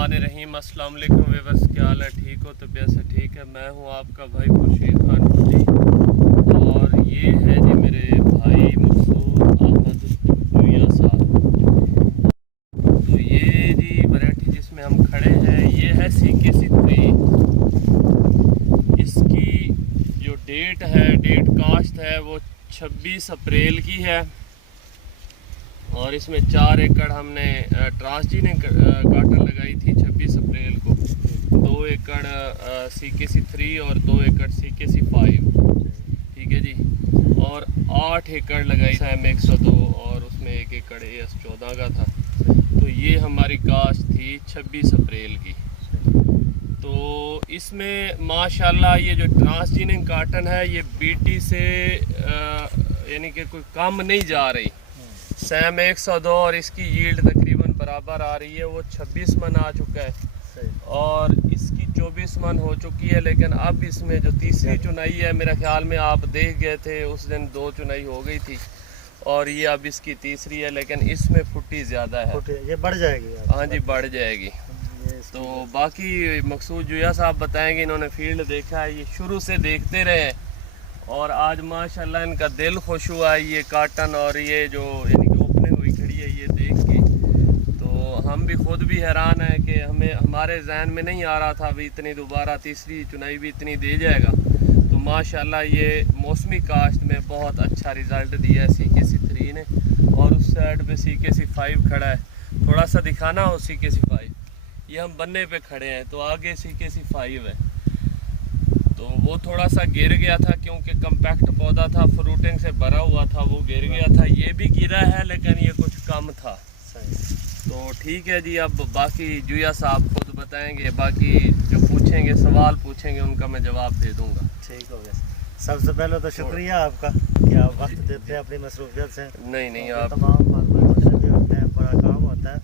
बिस्मिल्लाहिर्रहमानिर्रहीम। अस्सलाम वालेकुम व्यूअर्स, क्या हाल है? ठीक हो? तबीयत से ठीक है? मैं हूं आपका भाई खुर्शीद खान भुट्टी और ये है जी मेरे भाई मकसूद अहमद जुया साहब। तो ये जी वैरायटी जिसमें हम खड़े हैं ये है CKC3। इसकी जो डेट काश्त है वो 26 अप्रैल की है और इसमें 4 एकड़ हमने ट्रांसजी ने काटन लगाई थी 26 अप्रैल को। 2 एकड़ CKC3 और 2 एकड़ CKC5, ठीक है जी। और 8 एकड़ लगाई SAM 102 और उसमें 1 एकड़ AS14 का था। तो ये हमारी काश्त थी 26 अप्रैल की। तो इसमें माशाल्लाह ये जो ट्रांसजीनिंग काटन है ये BT से यानी कि कोई कम नहीं जा रही। SAM 102 और इसकी यील्ड तकरीबन बराबर आ रही है, वो 26 मन आ चुका है और इसकी 24 मन हो चुकी है। लेकिन अब इसमें जो तीसरी चुनाई है, मेरा ख्याल में आप देख गए थे उस दिन 2 चुनाई हो गई थी और ये अब इसकी तीसरी है, लेकिन इसमें फुट्टी ज़्यादा है। ये बढ़ जाएगी? हाँ जी, बढ़ जाएगी। तो बाकी मकसूद जुया साहब बताएंगे, इन्होंने फील्ड देखा है, ये शुरू से देखते रहे और आज माशाल्लाह इनका दिल खुश हुआ है ये काटन और ये जो यानी कि ओपनिंग हुई खड़ी है ये देख के। तो हम भी खुद भी हैरान है कि हमारे जहन में नहीं आ रहा था भी इतनी दोबारा तीसरी चुनाई भी इतनी दे जाएगा। तो माशाल्लाह ये मौसमी काश्त में बहुत अच्छा रिज़ल्ट दिया है CKC3 ने। और उस साइड पे CKC5 खड़ा है, थोड़ा सा दिखाना हो CKC5। ये हम बनने पे खड़े हैं तो आगे CKC5 है। तो वो थोड़ा सा गिर गया था क्योंकि कम्पैक्ट पौधा था, फ्रूटिंग से भरा हुआ था, वो गिर गया था। ये भी गिरा है लेकिन ये कुछ कम था। तो ठीक है जी, अब बाकी जुया साहब खुद बताएंगे, बाकी जो पूछेंगे सवाल पूछेंगे उनका मैं जवाब दे दूंगा। ठीक हो गया। सबसे पहले तो शुक्रिया आपका कि आप वक्त देते हैं अपनी मसरूफियत से। नहीं आप तमाम भी होते हैं, बड़ा काम होता है,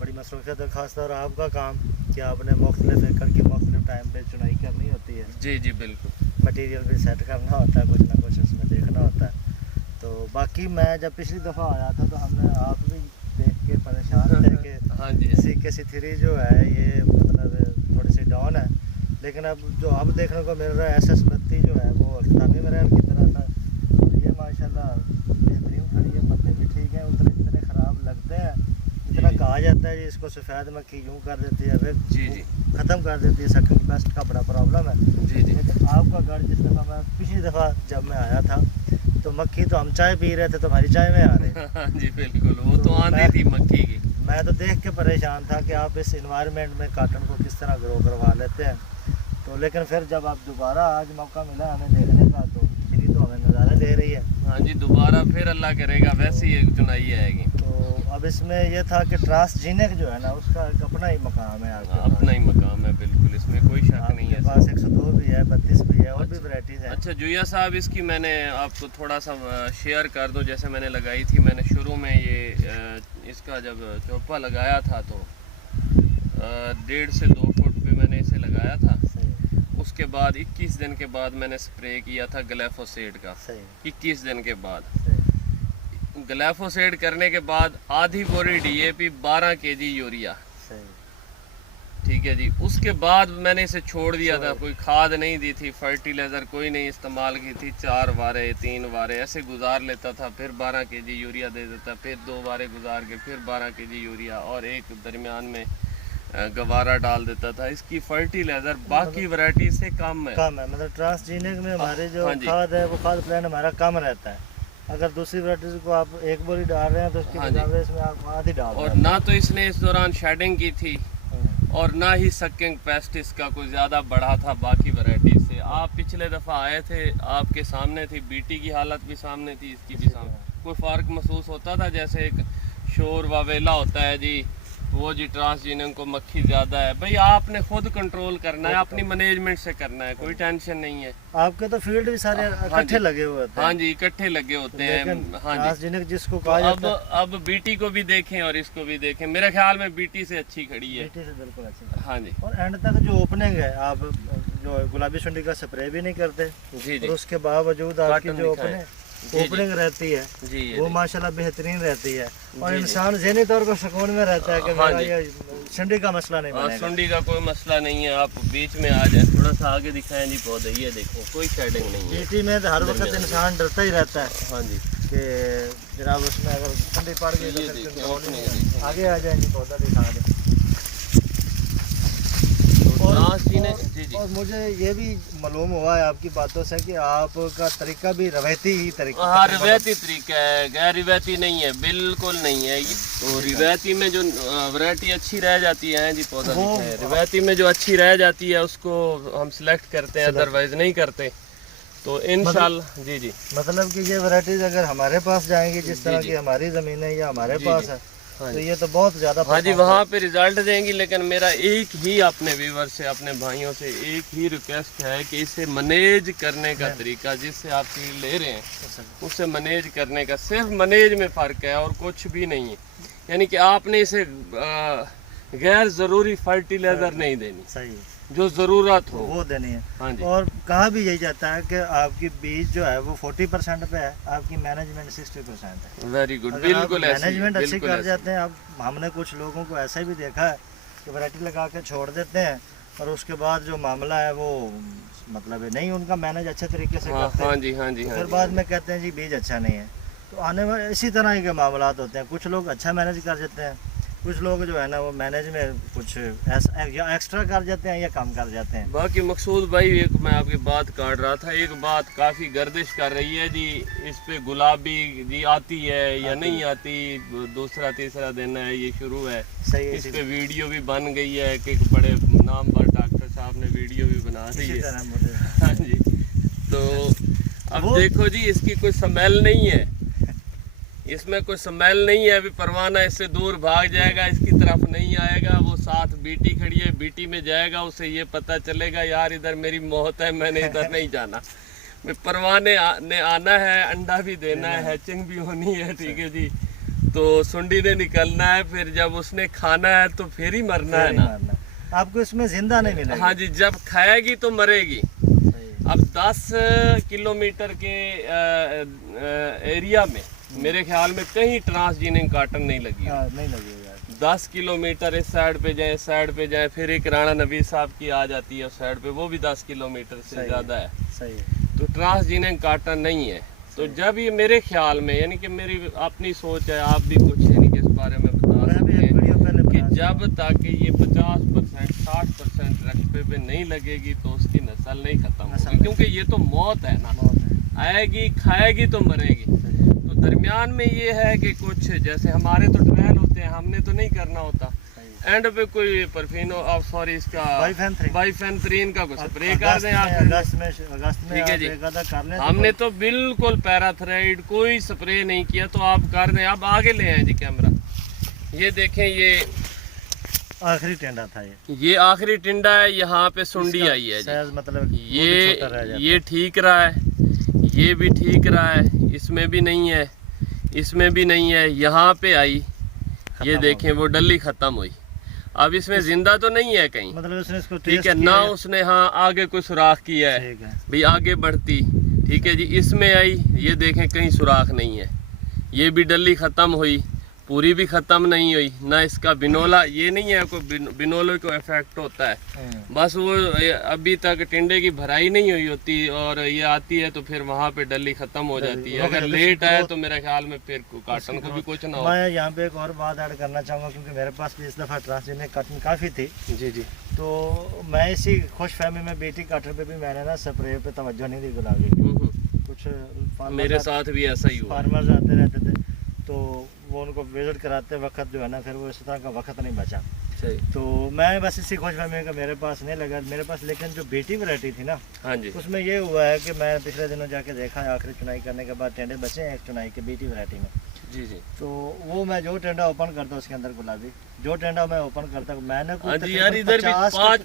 बड़ी मसरूफियत है, खासतौर आपका काम कि आपने मुख्तलिफ एकड़ की मुख्तलिफ टाइम पे चुनाई करनी होती है। जी जी बिल्कुल। मटीरियल भी सेट करना होता है, कुछ ना कुछ उसमें देखना होता है। तो बाकी मैं जब पिछली दफ़ा आया था तो हमने आप भी देख के परेशान थे कि हाँ जी CKC3 जो है ये मतलब थोड़ी सी डाउन है, लेकिन अब देखने को मिल रहा है SS32 जो है वो अख्तामी मरैल की तरह था और ये माशाल्लाह बेहतरीन खड़ी है, पत्ते भी ठीक हैं, उतने इतने ख़राब लगते हैं जितना कहा जाता है। इसको सफ़ेद मक्खी यूँ कर देती है, फिर जी ख़त्म कर देती है, सकिंग पेस्ट का बड़ा प्रॉब्लम है। जी जी। लेकिन आपका घर जिस दफ़ा मैं पिछली दफ़ा जब मैं आया था तो मक्खी तो हम चाय पी रहे थे तो हमारी चाय में आ रहे। हाँ जी बिल्कुल, वो तो आंधी थी मक्खी की। मैं तो देख के परेशान था कि आप इस इन्वायरमेंट में काटन को किस तरह ग्रो करवा लेते हैं। तो लेकिन फिर जब आप दोबारा आज मौका मिला हमें देखने का तो खिली तो हमें नज़ारे दे रही है। हाँ जी, दोबारा फिर अल्लाह करेगा वैसे ही एक चुनाई आएगी। तो अब इसमें यह था कि ट्रांसजीनिक जो है ना उसका एक अपना ही मकाम है, आपके अपना ही मकाम है, बिल्कुल इसमें कोई शक नहीं है। पास 102 भी है, 32 भी है और भी वैरायटीज़ हैं। अच्छा जुया साहब, इसकी मैंने आपको थोड़ा सा शेयर कर दूं। जैसे मैंने लगाई थी, मैंने शुरू में ये इसका जब चौपा लगाया था तो 1.5 से 2 फुट पे मैंने इसे लगाया था। उसके बाद 21 दिन के बाद मैंने स्प्रे किया था ग्लाइफोसेट का। 21 दिन के बाद ग्लाइफोसेट करने के बाद आधी बोरी DAP 12 kg यूरिया, ठीक है जी। उसके बाद मैंने इसे छोड़ दिया था, कोई खाद नहीं दी थी, फर्टिलाइज़र कोई नहीं इस्तेमाल की थी। 4 वारे 3 वारे ऐसे गुजार लेता था, फिर 12 kg यूरिया दे देता, फिर 2 वारे गुजार के फिर 12 kg यूरिया और एक दरमियान में गवारा डाल देता था। इसकी फर्टिलाइज़र बाकी वैरायटी से कम है। मतलब ट्रांसजीनिक में हमारे जो खाद है वो खाद प्लान हमारा कम रहता है। अगर दूसरी वैरायटी को आप 1 बोरी डाल रहे हैं तो उसकी बजाय इसमें आप आधी डाल रहे हैं। और ना तो इसने इस दौरान शेडिंग की थी और ना ही सकिंग पेस्ट इसका कोई ज़्यादा बढ़ा था बाकी वैरायटी से। आप पिछले दफ़ा आए थे, आपके सामने थी, BT की हालत भी सामने थी, इसकी भी सामने। कोई फ़र्क महसूस होता था? जैसे एक शोर वावेला होता है जी, वो जी ट्रांसजीनिक को मक्खी ज़्यादा है। भाई आपने खुद कंट्रोल करना है, अपनी मैनेजमेंट से करना है, कोई टेंशन नहीं है। आपके तो फील्ड भी सारे इकट्ठे लगे हुए होते हैं। हाँ जी, इकट्ठे लगे होते हैं। हाँ ट्रांसजीनिक जिसको तो अब BT को भी देखें और इसको भी देखें। मेरे ख्याल में BT से अच्छी खड़ी है। BT से बिल्कुल अच्छी। हाँ जी। और एंड तक जो ओपनिंग है, आप जो गुलाबी सुंडी का स्प्रे भी नहीं करते जी जी, और उसके बावजूद आपकी जो ओपनिंग रहती है जी, वो माशाल्लाह बेहतरीन रहती है और इंसान ज़हनी तौर पर सुकून में रहता है कि मेरा ये सुंडी का मसला नहीं बनेगा। सुंडी का कोई मसला नहीं है। आप बीच में आ जाए, थोड़ा सा आगे दिखाएं जी पौधे, ये देखें कोई शेडिंग नहीं है। बीटी में तो हर वक्त इंसान डरता ही रहता है हाँ जी, कि जनाब उसमें अगर ठंडी पड़ गई तो ये फिर देखें, कंट्रोल ओपनिंग नहीं देखें। है। आगे आ जाएंगे, पौधा दिखा दें। तो ट्रांस जी जी। और मुझे ये भी मालूम हुआ है आपकी बातों से कि आपका तरीका भी रवायती ही तरीका। हाँ, रिवायती तरीका है, गैर रिवायती नहीं है, बिल्कुल नहीं है। तो रिवायती में जो वैरायटी अच्छी रह जाती है जी, पौधा दिखाएं, रिवायती में जो अच्छी रह जाती है उसको हम सिलेक्ट करते हैं, अदरवाइज नहीं करते। तो इंशाल्लाह जी जी। मतलब कि ये वैरायटीज अगर हमारे पास जाएंगी, जिस तरह की हमारी ज़मीन है या हमारे पास है, तो ये तो बहुत ज़्यादा। हाँ जी, वहाँ पे रिजल्ट देंगी। लेकिन मेरा एक ही अपने व्यूवर से, अपने भाइयों से एक ही रिक्वेस्ट है कि इसे मैनेज करने का तरीका, जिससे आप फील्ड ले रहे हैं उससे मैनेज करने का, सिर्फ मैनेज में फ़र्क है और कुछ भी नहीं है। यानी कि आपने इसे गैर ज़रूरी फर्टिलाइज़र नहीं देनी, सही, जो ज़रूरत हो वो देनी है। हाँ जी। और कहा भी यही जाता है कि आपकी बीज जो है वो 40% पे है, आपकी मैनेजमेंट 60% है। वेरी गुड, बिल्कुल ऐसे ही, मैनेजमेंट अच्छी बिल्कुल कर ऐसे। जाते हैं। अब हमने कुछ लोगों को ऐसा भी देखा है कि वैरायटी लगा के छोड़ देते हैं और उसके बाद जो मामला है वो मतलब नहीं उनका मैनेज अच्छे तरीके से करते हाँ हैं। जी, हाँ जी, हाँ फिर जी। बाद में कहते हैं जी बीज अच्छा नहीं है। तो आने वाले इसी तरह के मामला होते हैं। कुछ लोग अच्छा मैनेज कर जाते हैं, कुछ लोग जो है ना वो मैनेज में कुछ या एक्स्ट्रा कर जाते हैं या कम कर जाते हैं। बाकी मकसूद भाई, एक मैं आपकी बात काट रहा था, एक बात काफ़ी गर्दिश कर रही है जी, इस पे गुलाबी जी आती है या नहीं आती, दूसरा तीसरा दिन है ये शुरू है। सही है। इस पे वीडियो भी बन गई है कि एक बड़े नामवर डॉक्टर साहब ने वीडियो भी बना दी इसी है। तरह मुझे हाँ जी। तो अब देखो जी, इसकी कोई स्मेल नहीं है, इसमें कोई स्मेल नहीं है। अभी परवाना इससे दूर भाग जाएगा, इसकी तरफ नहीं आएगा। वो साथ बीटी खड़ी है, बीटी में जाएगा, उसे ये पता चलेगा यार इधर मेरी मौत है, मैंने इधर नहीं जाना। परवाने ने आना है, अंडा भी देना है, हैचिंग भी होनी है, ठीक है जी। तो सुंडी ने निकलना है, फिर जब उसने खाना है तो फिर ही मरना है ना। आपको इसमें जिंदा नहीं मिलेगा। हाँ जी, जब खाएगी तो मरेगी। अब 10 किलोमीटर के एरिया में मेरे ख्याल में कहीं ट्रांसजीनिक काटन नहीं लगी। नहीं लगेगा। 10 किलोमीटर इस साइड पे जाए, इस साइड पे जाए, फिर एक राणा नबी साहब की आ जाती है उस साइड पे, वो भी 10 किलोमीटर से ज़्यादा है। सही है। तो ट्रांसजीनिक काटन नहीं है। तो जब ये मेरे ख्याल में, यानी कि मेरी अपनी सोच है, आप भी कुछ यानी कि इस बारे में बता सकते हैं कि जब तक ये 50% 60% रकबे पे नहीं लगेगी तो उसकी नस्ल नहीं खत्म होगी, क्योंकि ये तो मौत है ना, आएगी खाएगी तो मरेगी। तो दरमियान में ये है कि कुछ जैसे हमारे तो ट्रायल होते हैं, हमने तो नहीं करना होता, एंड पे कोई परफिनो सॉरी इसका बाइफेंथ्रीन का कुछ स्प्रे कर दें अगस्त में ठीक है जी। कर लें। हमने तो बिल्कुल पैराथ्राइड कोई स्प्रे नहीं किया, तो आप कर दें। अब आगे ले आए जी कैमरा, ये देखें, ये आखिरी टिंडा था। ये आखिरी टिंडा है, यहाँ पे सुंडी आई है जी। मतलब ये ठीक रहा है, ये भी ठीक रहा है, इसमें भी नहीं है, इसमें भी नहीं है, यहाँ पे आई, ये देखें वो डली खत्म हुई। अब इसमें जिंदा तो नहीं है कहीं, मतलब उसने इसको ठीक है ना, उसने हाँ आगे कोई सुराख किया है भाई, आगे बढ़ती, ठीक है जी। इसमें आई, ये देखें कहीं सुराख नहीं है, ये भी डली खत्म हुई, पूरी भी ख़त्म नहीं हुई ना। इसका बिनोला ये नहीं है कोई बिनोले को इफेक्ट होता है, बस वो अभी तक टिंडे की भराई नहीं हुई होती और ये आती है तो फिर वहाँ पे डली ख़त्म हो जाती है। अगर लेट आए तो मेरे ख्याल में फिर काटन को भी कुछ ना हो। मैं यहाँ पे एक और बात ऐड करना चाहूँगा, क्योंकि मेरे पास भी इस दफ़ा ट्रांसजीनिक काटन काफ़ी थी। जी जी। तो मैं इसी खुश फहमी में बीटी काटन पे भी मैंने ना स्प्रे पे तवज्जो नहीं दी गुलाबी। कुछ मेरे साथ भी ऐसा ही हुआ, फार्मर्स आते रहते थे तो वो उनको विजिट कराते वक्त जो है ना, फिर वो इस तरह का वक्त नहीं बचा। सही। तो मैं बस इसी खुश फहमी का मेरे पास नहीं लगा मेरे पास। लेकिन जो बीटी वैरायटी थी ना, हाँ जी, उसमें ये हुआ है कि मैं पिछले दिनों जाके देखा है, आखिरी चुनाई करने के बाद टेंडे बचे हैं एक चुनाई के बीटी वैरायटी में। जी जी। तो वो मैं जो टेंडा ओपन करता उसके अंदर गुलाबी, जो टेंडा मैं ओपन करता मैंने हाँ जी यार, इधर भी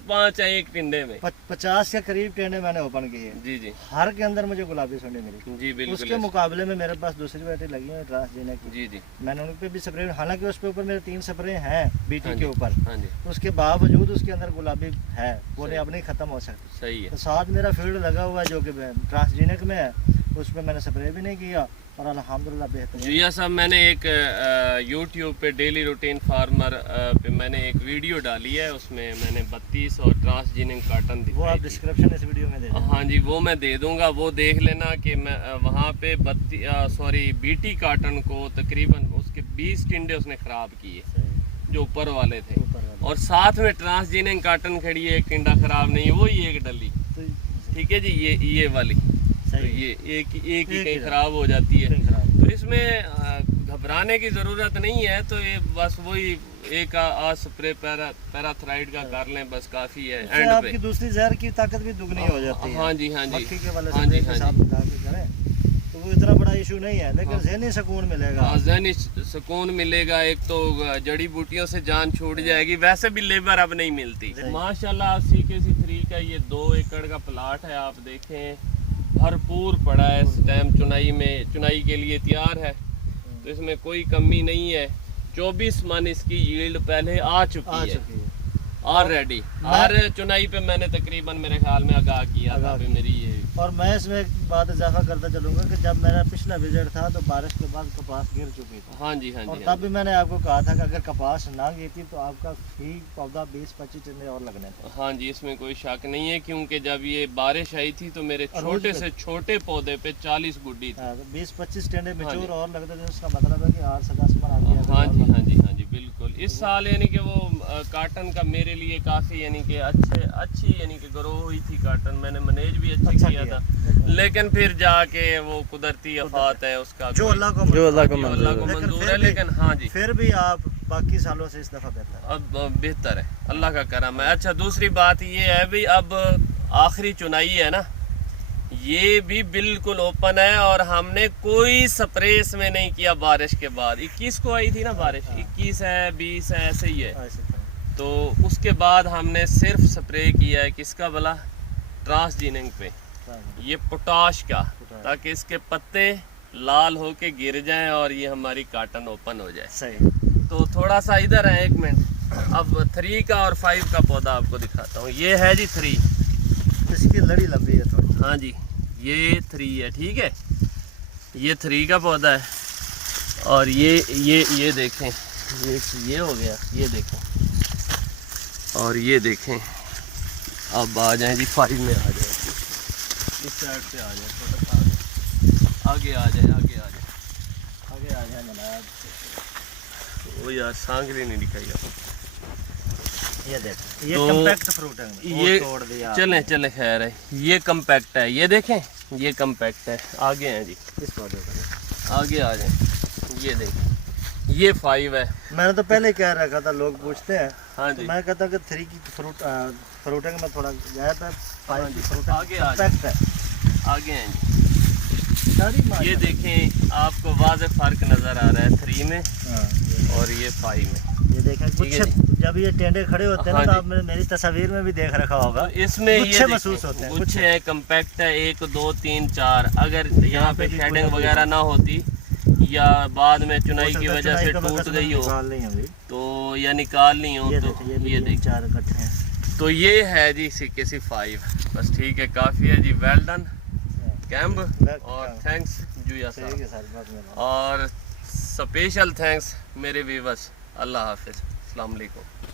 5 है एक टिंडे में, 50 के करीब टेंडे मैंने ओपन किए। जी जी। हर के अंदर मुझे गुलाबी सुंडी मिली। जी बिल्कुल। उसके मुकाबले में मेरे पास दूसरी वैरायटी लगी है ट्रांसजीनिक की। जी जी। मैंने उन पे भी स्प्रे, हालांकि उस पे ऊपर मेरे 3 स्प्रे हैं बीटी के ऊपर, हाँ जी, उसके बावजूद उसके अंदर गुलाबी है, वो अब नहीं खत्म हो सकती। सही है। तो साथ मेरा फील्ड लगा हुआ है जो कि ट्रांसजीनिक में है, उस पर मैंने स्प्रे भी नहीं किया और अल्हम्दुलिल्लाह बेहतर है। जुया साहब, मैंने एक यूट्यूब पे डेली रूटीन फार्मर पे मैंने एक वीडियो डाली है, उसमें मैंने 32 और ट्रांसजीनिक कॉटन वो दिखाई आप थी। डिस्क्रिप्शन इस वीडियो में दे दें। हाँ जी, वो मैं दे दूंगा, वो देख लेना कि मैं वहाँ पे बीटी कॉटन को तकरीबन उसके 20 टिंडे उसने ख़राब किए सही, जो ऊपर वाले थे, ऊपर वाला। और साथ में ट्रांसजीनिक कॉटन खड़ी है, एक टिंडा ख़राब नहीं है, वही एक डली। तो ठीक है जी, ये वाली तो सही ये एक ही एक कहीं ही ख़राब हो जाती है। कहीं खराब। तो इसमें घबराने की ज़रूरत नहीं है, तो ये बस वही एक स्प्रे पैराथ्राइड का कर लें, बस काफ़ी है उससे एंड आपकी पे। दूसरी जहर की ताकत भी दुगनी हो जाती है। हाँ जी, हाँ जी, मक्खी के वाले हाँ स्प्रे जी, के हाँ साथ जी। मिला के करें तो वो इतना बड़ा इशू नहीं है, लेकिन हाँ। ज़हनी सुकून मिलेगा। हाँ, ज़हनी सुकून मिलेगा, एक तो जड़ी बूटियों से जान छूट जाएगी, वैसे भी लेबर अब नहीं मिलती। सही। माशाल्लाह CKC3 का ये 2 एकड़ का प्लाट है, आप देखें भरपूर पड़ा है, इस टाइम चुनाई के लिए तैयार है, तो इसमें कोई कमी नहीं है। 24 मन इसकी यील्ड पहले आ आ चुकी है चुकी है। ऑलरेडी। हर चुनाई पे मैंने तकरीबन मेरे ख्याल में आगाह किया था कि मेरी ये। और मैं इसमें एक बात इजाफा करता चलूँगा कि जब मेरा पिछला विजिट था तो बारिश के बाद कपास गिर चुकी थी, हाँ जी, हाँ और जी, तब भी मैंने आपको कहा था कि अगर कपास ना गिरती तो आपका ठीक पौधा 20-25 टिंडे और लगने थे। हाँ जी, इसमें कोई शक नहीं है, क्योंकि जब ये बारिश आई थी तो मेरे और छोटे रोज से छोटे पौधे पे 40 गुड्डी थी। 20-25 टिंडे हाँ मेच्योर जी। और लगते थे, उसका मतलब है कि 8 से 10 मन आ गया। हाँ जी, हाँ जी, हाँ जी, बिल्कुल। इस साल यानी कि वो काटन का मेरे लिए काफ़ी यानी कि अच्छी यानी कि ग्रो हुई थी काटन, मैंने मैनेज भी अच्छा किया था, लेकिन फिर जाके वो कुदरती आफात है, उसका जो अल्लाह को मंजूर है। लेकिन हाँ जी, फिर भी आप बाकी सालों से इस दफ़ा बेहतर है। अब बेहतर है, अल्लाह का करम है। अच्छा, दूसरी बात ये है भी, अब आखिरी चुनाई है ना, ये भी बिल्कुल ओपन है, और हमने कोई स्प्रे इसमें नहीं किया बारिश के बाद। 21 को आई थी ना बारिश, 21 है, 20 है, ऐसे ही है। ऐसे तो। तो उसके बाद हमने सिर्फ स्प्रे किया है किसका भला, ट्रांसजीनिक पे, ये पोटाश का, ताकि इसके पत्ते लाल होके गिर जाएं और ये हमारी काटन ओपन हो जाए। सही। तो थोड़ा सा इधर है, 1 मिनट। अब 3 का और 5 का पौधा आपको दिखाता हूँ। ये है जी 3, इसकी लड़ी लंबी है थोड़ी। हाँ जी, ये 3 है, ठीक है, ये 3 का पौधा है। और ये देखें, ये हो गया, ये देखें, और ये देखें। अब आ जाएं जी 5 में, आ जाए इस साइड पे, आ जाए थोड़ा सा आगे आ जाए, आगे आ जाए, आगे आ जाए जनाब। वो यार सांगली नहीं दिखाई आपको। ये देखो, ये तो कम्पैक्ट फ्रूट है, वो ये तोड़ दिया चले खैर है, ये कम्पैक्ट है, ये देखें, ये कम्पैक्ट है। आगे हैं जी, इस पौधे पर। आगे आ जाए, ये देखें, ये 5 है। मैंने तो पहले ही कह रखा था, लोग पूछते हैं, हाँ तो जी, मैं कहता हूँ कि 3 की फ्रूटिंग में थोड़ा गया था, 5 की फ्रूटिंग आगे आ कम्पैक्ट है। आगे हैं जी, सारी ये माशाल्लाह। देखें, आपको वाज़ेह फ़र्क नज़र आ रहा है 3 में हाँ, और ये 5 में। ये देखें, ठीक है गुच्छे जब ये टेंडे खड़े होते हैं हाँ ना, तो जी। आपने मेरी तस्वीर में भी देख रखा होगा, तो इसमें ये गुच्छे महसूस होते हैं, गुच्छे है, कम्पैक्ट है, 1 2 3 4। अगर यहाँ पे भी शेडिंग कोई वगैरह ना होती, या बाद में चुनाई की वजह से टूट गई हो, निकाल नहीं होगी। तो या निकाल नहीं हो, ये तो देखिए, ये ये भी देख। 4 इकट्ठे हैं। तो ये है जी CKC 5, बस ठीक है, काफ़ी है जी। वेल डन कैम्प, और थैंक्स जुया ठीक साहब, है सर, बहुत मेहरबानी। और स्पेशल थैंक्स मेरे व्यूवर्स। अल्लाह हाफिज़, अस्सलाम वालेकुम।